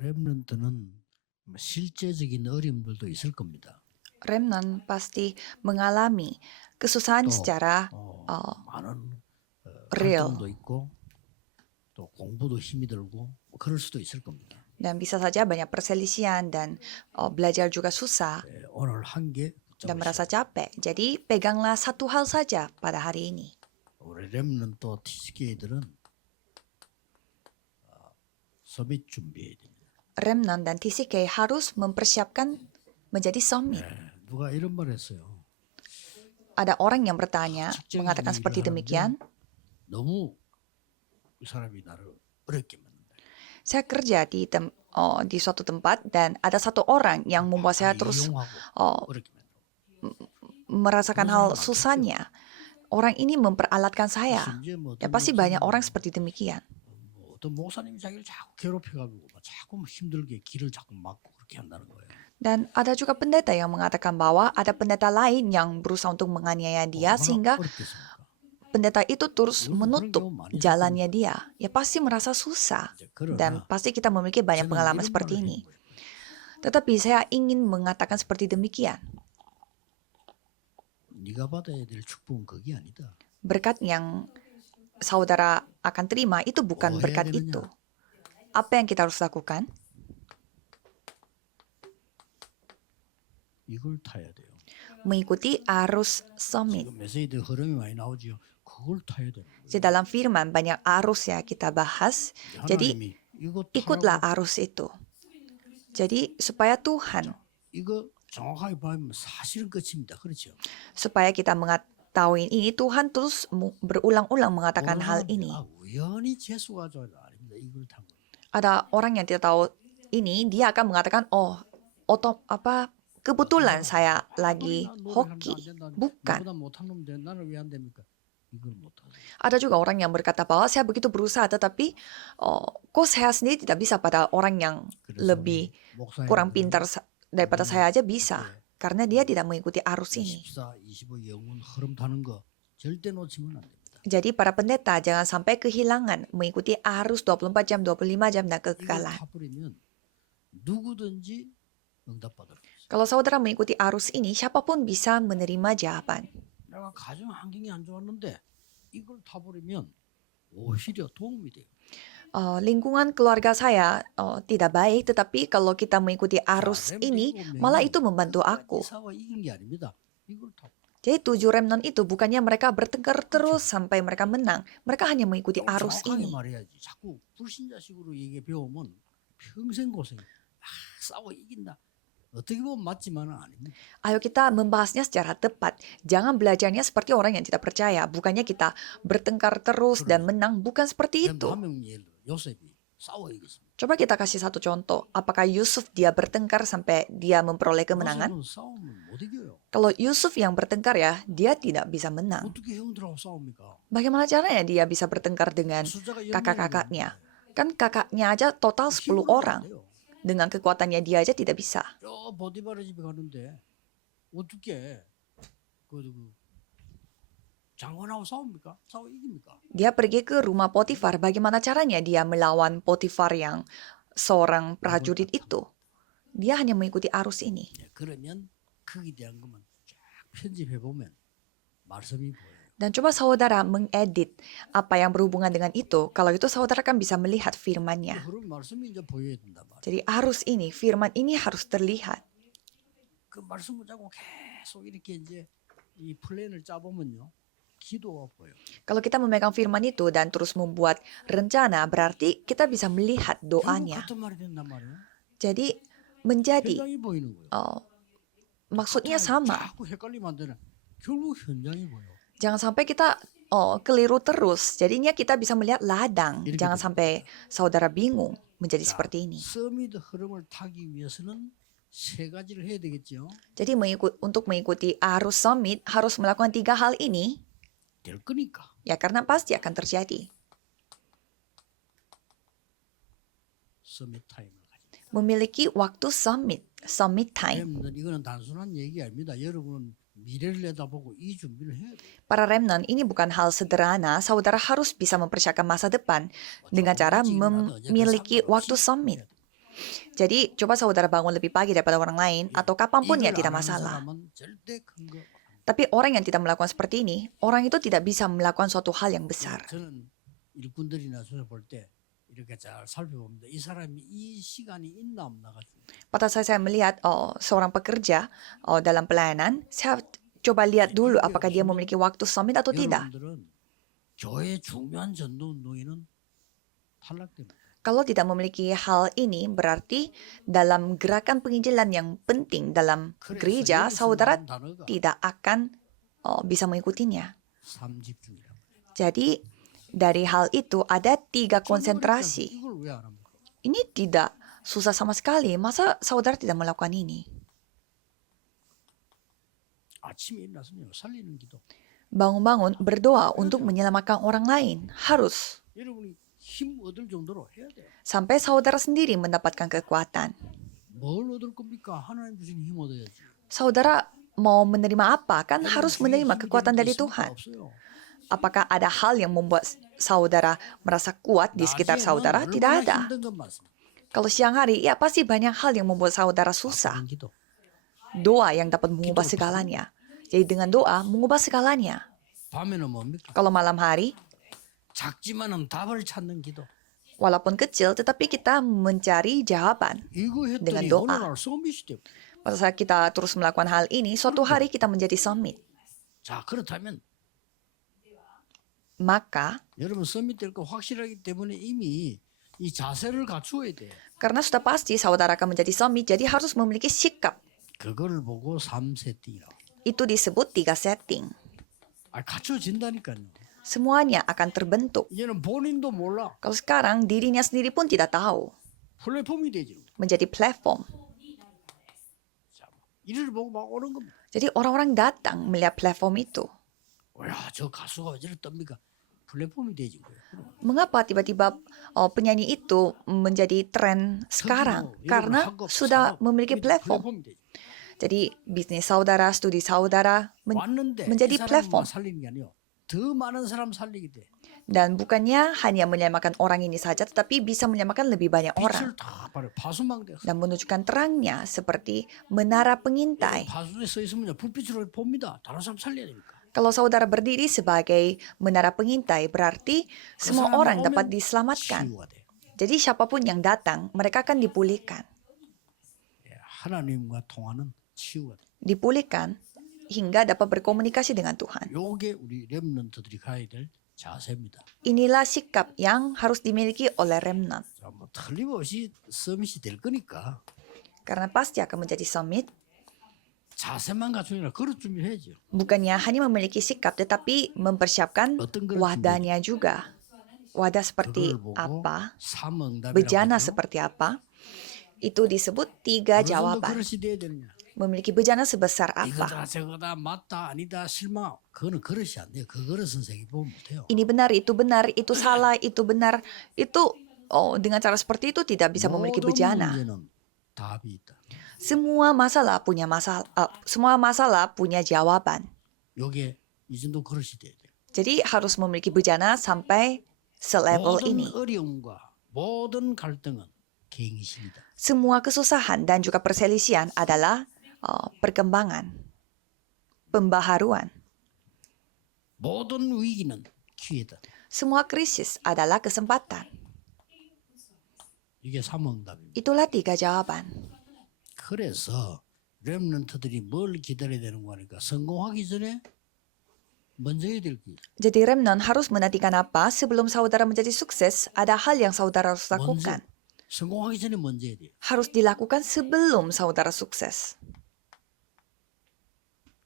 렘넌트는 실제적인 어려움들도 있을 겁니다. Remnant pasti mengalami kesusahan 또 secara 많은 real. 갈등도 있고 또 공부도 힘이 들고 그럴 수도 있을 겁니다. Dan bisa saja banyak perselisihan dan belajar juga susah 오늘 한 개 dan 붙잡으셔야 merasa 돼요. capek. Jadi peganglah satu hal saja pada hari ini. 우리 렘넌트 TCK들은 서밋 준비해야 됩니다. Remnant dan TCK harus mempersiapkan menjadi summit. 누가 이런 말 했어요. Ada orang yang bertanya, 직장인 mengatakan 일을 seperti 하는데 demikian. 너무 이 사람이 나를 어렵게 만든다. Saya kerja di suatu tempat dan ada satu orang yang membuat saya terus 이용하고 어렵게 만들어. merasakan 그런 hal 사람 많겠죠. susahnya. Orang ini memperalatkan saya. 심지어 뭐 Ya 어떤 pasti banyak 목사님은 orang seperti demikian. 뭐 어떤 목사님이 자기를 자꾸 괴롭혀가지고 막 자꾸 힘들게 길을 자꾸 막고 그렇게 한다는 거예요. Dan ada juga pendeta yang mengatakan bahwa ada pendeta lain yang berusaha untuk menganiaya dia 얼마나 sehingga 어렵겠습니까? pendeta itu terus 우리도 그런 menutup 경우 많이 jalannya dia. Ya pasti merasa susah. 이제 그러나 Dan pasti kita memiliki banyak 저는 pengalaman 이런 seperti 말을 ini. 해보고 싶어요. Tetapi saya ingin mengatakan seperti demikian. 네가 받아야 될 축복은 그게 아니다. Berkat yang saudara akan terima itu bukan Oh, berkat 해야 되느냐? itu. Apa yang kita harus lakukan? 이걸 타야 돼요. Mengikuti arus summit. 지금 메시지 흐름이 많이 나오지요. 그걸 타야 되는 거예요. Jadi dalam firman banyak arus ya kita bahas. Jadi 하나님이 이거 ikutlah 타라고 arus itu. Jadi supaya Tuhan, 이거 정확하게 보면 사실은 끝입니다. 그렇죠? supaya kita mengetahui ini, Tuhan terus berulang-ulang mengatakan 어느 hal 사람들이 ini. 우연히 재수가 좋아요. 아닙니다. 이걸 타고. Ada orang yang tidak tahu ini, dia akan mengatakan, oh, kebetulan saya lagi hoki. Bukan. 나보다 못한 놈 나는 왜 안 됩니까? 이걸 못하죠. Ada juga orang yang berkata bahwa saya begitu berusaha, tetapi kok saya sendiri tidak bisa pada orang yang lebih kurang pintar daripada saya aja bisa. Karena dia tidak mengikuti arus ini. 24, 25 영혼 흐름 타는 거 절대 놓치면 안 됩니다. Jadi para pendeta jangan sampai kehilangan mengikuti arus 24 jam, 25 jam dan 이걸 kekekalan. 타버리면 누구든지 응답받을 수 있어요. Kalau saudara mengikuti arus ini, siapapun bisa menerima jawaban. 내가 가정 환경이 안 좋았는데 이걸 타버리면 오히려 도움이 돼요. Lingkungan keluarga saya tidak baik, tetapi kalau kita mengikuti arus ini, malah itu membantu aku. 싸워 이긴 게 아닙니다. 이걸 타고. Jadi 7 remnant itu bukannya mereka bertengkar terus sampai mereka menang. Mereka hanya mengikuti arus 정확하게 ini. 말해야지. 자꾸 불신자식으로 얘기 배우면 평생 고생. 싸워 이긴다. 어떻게 보면 맞지만은 아닙니다. Ayo kita membahasnya secara tepat. Jangan belajarnya seperti orang yang tidak percaya. Bukannya kita bertengkar terus dan menang. Bukan seperti itu. 한명 예를 들어 요셉이 싸워 이겼습니다. Coba kita kasih satu contoh. Apakah Yusuf dia bertengkar sampai dia memperoleh kemenangan? 요셉은 싸우면 못 이겨요. Kalau Yusuf yang bertengkar ya, dia tidak bisa menang. 어떻게 형들하고 싸웁니까? Bagaimana caranya dia bisa bertengkar dengan 숫자가 kakak-kakaknya? Kan kakaknya aja total 10 orang. Dengan kekuatannya dia aja tidak bisa. 저 보디바르 집에 가는데 어떻게 그 장관하고 싸웁니까? 싸워 이깁니까? Dia pergi ke rumah Potifar. Bagaimana caranya dia melawan Potifar yang seorang prajurit itu? Dia hanya mengikuti arus ini. 그러면 거기에 대한 것만 쫙 편집해 보면 말씀이 보여요. Dan coba saudara mengedit apa yang berhubungan dengan itu. Kalau itu saudara kan bisa melihat firman-nya. 그런 말씀이 이제 보여야 된단 말이에요. Jadi arus ini, firman ini harus terlihat. 그 말씀을 짜고 계속 이렇게 이제 이 플랜을 짜보면요. 기도가 보여요. Kalau kita memegang firman itu dan terus membuat rencana, berarti kita bisa melihat 결국 doanya. 같은 말이 된단 말이에요. Jadi menjadi 현장이 보이는 거예요. maksudnya sama. 자꾸 헷갈리면 안 되는. 결국 현장이 보여. Jangan sampai kita keliru terus. Jadinya kita bisa melihat ladang. Jangan sampai saudara bingung menjadi seperti ini. 서밋 흐름을 타기 위해서는 세 가지를 해야 되겠죠. Jadi untuk mengikuti arus summit harus melakukan 3 hal ini. 될 거니까. Ya karena pasti akan terjadi. 서밋 타임을 가지고. Memiliki waktu summit time. 여러분들 이거는 단순한 얘기 아닙니다. 여러분은 미래를 내다보고 이 준비를 해야 돼요. Para remnant ini bukan hal sederhana. Saudara harus bisa mempersiapkan masa depan dengan cara memiliki waktu summit. Jadi coba saudara bangun lebih pagi daripada orang lain atau kapanpun ya 이걸 tidak 안 하는 masalah. 사람은 절대 큰 거. Tapi orang yang tidak melakukan seperti ini, orang itu tidak bisa melakukan suatu hal yang besar. 저는 일꾼들이나 저를 볼 때 이렇게 잘 살펴봅니다. 이 사람이 이 시간이 있나 없나 가지고. Pada saat saya melihat seorang pekerja dalam pelayanan, saya coba lihat dulu apakah dia memiliki waktu summit atau tidak. 여러분들은 교회 중요한 전도 운동에는 탈락됩니다. Kalau tidak memiliki hal ini, berarti dalam gerakan penginjilan yang penting dalam gereja, saudara 단어가 tidak akan bisa mengikutinya. 삼집중이라고. Jadi, dari hal itu ada 3 konsentrasi. 이걸 왜 안 합니까? Ini tidak susah sama sekali. Masa saudara tidak melakukan ini? 아침에 일어나서요. 살리는 기도. Bangun-bangun berdoa untuk menyelamatkan orang lain. Harus. 여러분이 힘 얻을 정도로 해야 돼요. Sampai saudara sendiri mendapatkan kekuatan. 뭘 얻을 겁니까? 하나님 주신 힘 얻어야지. Saudara mau menerima apa? Kan harus menerima kekuatan dari Tuhan. 없어요. Apakah ada hal yang membuat saudara merasa kuat di sekitar saudara? Tidak ada. 힘든 건 맞습니다. Kalau siang hari, ya pasti banyak hal yang membuat saudara susah. 바꾸는 기도. Doa yang dapat mengubah segalanya. Jadi dengan doa, mengubah segalanya. 밤에는 뭡니까? Kalau malam hari, 작지만은 답을 찾는 기도. walaupun kecil, tetapi kita mencari jawaban. 이거 dengan 했더니 doa. 어느 날 서밋이 돼. Pada saat kita terus melakukan hal ini, suatu hari kita menjadi summit. 자, 그렇다면 Maka, 여러분 서밋 될 거 확실하기 때문에 이미 이 자세를 갖추어야 돼. karena sudah pasti saudara akan menjadi summit, jadi harus memiliki sikap. 그걸 보고 3세팅이라고. Itu disebut 3 setting. 갖춰진다니까요. Semuanya akan terbentuk. 이제는 본인도 몰라. Kalau sekarang dirinya sendiri pun tidak tahu. 플랫폼이 되지. Menjadi platform. 자, 이를 보고 막 오는 겁니다. Jadi orang-orang datang melihat platform itu. 야, 저 가수가 왜 저래 뜹니까? 플랫폼이 되지 거예요. Mengapa tiba-tiba penyanyi itu menjadi tren sekarang? Karena sudah memiliki platform. 플랫폼이 되지. Jadi bisnis saudara, studi saudara 왔는데 menjadi 이 사람만 platform. 살리는 게 아니요. 더 많은 사람 살리게 돼. Dan bukannya hanya menyelamatkan orang ini saja, tetapi bisa menyelamatkan lebih banyak orang. 빛을 다 바로 파수망대. Dan menunjukkan terangnya seperti menara pengintai. 파수에 서 있으면 불빛으로 봅니다. 다른 사람 살려야 되니까. Kalau saudara berdiri sebagai menara pengintai, berarti semua orang dapat diselamatkan. 치유가 돼. Jadi siapapun yang datang, mereka akan dipulihkan. 하나님과 통하는 치유가 돼. Dipulihkan hingga dapat berkomunikasi dengan Tuhan. 요게 우리 렘넌트들이 가야 될 자세입니다. Inilah sikap yang harus dimiliki oleh remnant. 자, 뭐 틀림없이 서밋이 될 거니까 Karena pasti akan menjadi summit, 자세만 갖추니라 그릇 준비해야죠. bukannya hanya memiliki sikap, tetapi mempersiapkan 어떤 그릇 wadahnya juga. Wadah seperti 그걸 보고 apa, 삼응답이라고 bejana 하죠. seperti apa, itu disebut 3 어느 정도 jawaban. 그릇이 돼야 되느냐. Memiliki bejana sebesar 이거다 apa. 저거다 맞다 아니다 실망 그거는 그릇이 안 돼요. 그 그릇은 세계 보면 못해요. Ini benar, itu salah, itu benar. Itu dengan cara seperti itu tidak bisa memiliki 모든 bejana. 문제는 답이 있다. Semua masalah punya jawaban. 요게 이 정도 그릇이 돼야 돼요. Jadi harus memiliki bejana sampai selevel 모든 ini. 어려움과 모든 갈등은 갱신이다. Semua kesusahan dan juga perselisihan adalah perkembangan, pembaharuan. 모든 위기는 기회다. Semua krisis adalah kesempatan. 이게 삼응답입니다. Itulah 3 jawaban. 그래서 렘넌트들이 뭘 기다려야 되는 거니까 성공하기 전에 먼저 해야 될 게. Jadi remnant harus menantikan apa sebelum saudara menjadi sukses? Ada hal yang saudara harus lakukan. 성공하기 전에 먼저 해야 돼요. Harus dilakukan sebelum saudara sukses.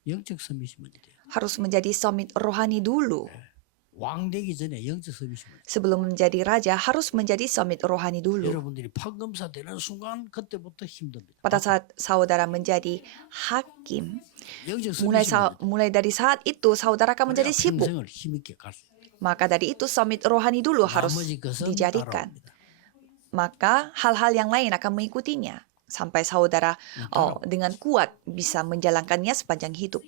영적 서밋이 먼저 돼요. Harus menjadi summit rohani dulu. 왕 되기 전에 영적 서밋이 먼저. Sebelum menjadi raja, harus menjadi summit rohani dulu. 여러분들이 판검사 되는 순간 그때부터 힘듭니다. Pada saat saudara menjadi hakim, 영적 서밋이 먼저. mulai dari saat itu saudara akan menjadi sibuk. 평생을 힘있게 갈 수. Maka dari itu summit rohani dulu harus 나머지 것은 dijadikan. 따라옵니다. Maka hal-hal yang lain akan mengikutinya. Sampai saudara dengan kuat bisa menjalankannya sepanjang hidup.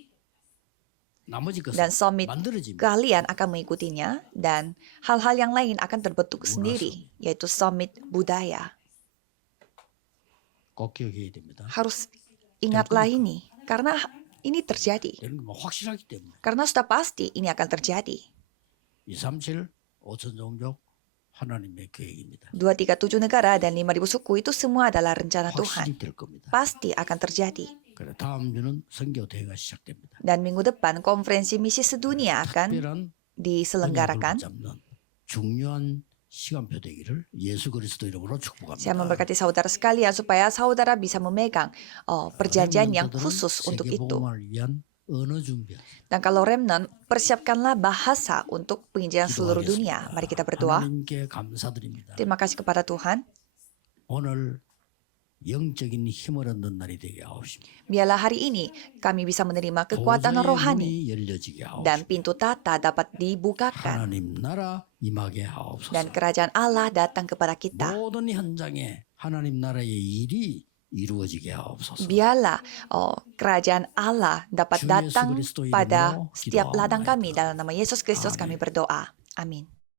나머지 것은 Dan summit 만들어집니다. kalian akan mengikutinya. Dan hal-hal yang lain akan terbentuk sendiri. Yaitu summit budaya. 꼭 기억해야 됩니다. Harus ingatlah ini, karena ini terjadi. 이런 거 확실하기 때문에. Karena sudah pasti ini akan terjadi. 237 5천 종족 하나님의 계획입니다. 237 negara dan 5.000 suku itu semua adalah rencana Tuhan. 확실히 될 겁니다. Pasti akan terjadi. 그래 다음 주는 선교 대회가 시작됩니다. Dan minggu depan konferensi misi sedunia akan 특별한 diselenggarakan. 잡는 중요한 시간표 되기를 예수 그리스도 이름으로 축복합니다. Saya memberkati saudara sekalian supaya saudara bisa memegang perjanjian yang khusus untuk itu. 세계복음을 위한 언어 준비하세요. Dan kalau remnant, persiapkanlah bahasa untuk penginjilan seluruh dunia. Mari kita berdoa. 하나님께 감사드립니다. Terima kasih kepada Tuhan. 오늘 영적인 힘을 얻는 날이 되게 하옵시고 Biarlah hari ini kami bisa menerima kekuatan 보좌의 rohani 문이 열려지게 하옵시고 dan pintu tata dapat dibukakan 하나님 나라 임하게 하옵소서. dan kerajaan Allah datang kepada kita. 모든 현장에 하나님 나라의 일이 이루어지게 하옵소서. Biarlah kerajaan Allah dapat 주 예수 datang 그리스도 pada 이름으로 setiap ladang 기도하옵나이다. kami. Dalam nama Yesus Kristus 아멘. kami berdoa. Amin.